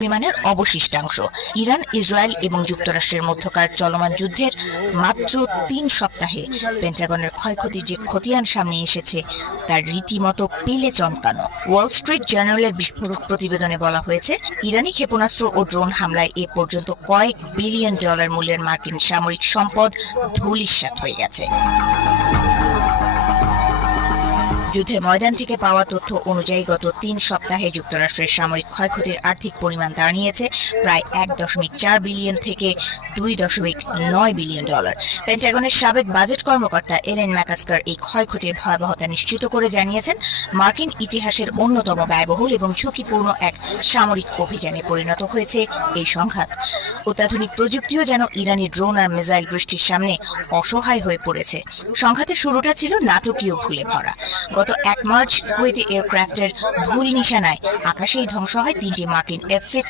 বিমানের অবশিষ্টাংশ। Iran, Israel এবং যুক্তরাষ্ট্রের মধ্যকার চলমান যুদ্ধের মাত্র ৩ সপ্তাহে পেন্টাগনের ক্ষয়ক্ষতির যে খতিয়ান সামনে এসেছে তার রীতিমতো পিলে চমকানো। ওয়াল স্ট্রিট জার্নালের বিস্ফোরক প্রতিবেদনে বলা হয়েছে, ইরানি ক্ষেপণাস্ত্র ও ড্রোন হামলায় এ পর্যন্ত কয়েক বিলিয়ন ডলার মূল্যের মার্কিন সামরিক সম্পদ ধূলিসাৎ হয়ে গেছে। যুদ্ধের ময়দান থেকে পাওয়া তথ্য অনুযায়ী গত ৩ সপ্তাহে যুক্তরাষ্ট্রের সামরিক ক্ষয়ক্ষতির আর্থিক পরিমাণ দাঁড়িয়েছে প্রায় ১.৪ বিলিয়ন থেকে ২.৯ বিলিয়ন ডলার। পেন্টাগনের সাবেক বাজেট কর্মকর্তা এলেন ম্যাকাস্কার এই ক্ষয়ক্ষতির ভয়াবহতা নিশ্চিত করে জানিয়েছেন, মার্কিন ইতিহাসের অন্যতম ব্যয়বহুল এবং ঝুঁকিপূর্ণ এক সামরিক অভিযানে পরিণত হয়েছে এই সংঘাত। অত্যাধুনিক প্রযুক্তিও যেন ইরানি ড্রোন আর মিসাইল বৃষ্টির সামনে অসহায় হয়ে পড়েছে। সংঘাতের শুরুটা ছিল নাটকীয় ভুলে ভরা। গত ১ মার্চ কুয়েতে এয়ারক্রাফটের ভুল নিশানায় আকাশেই ধ্বংস হয় ৩টি মার্কিন F-15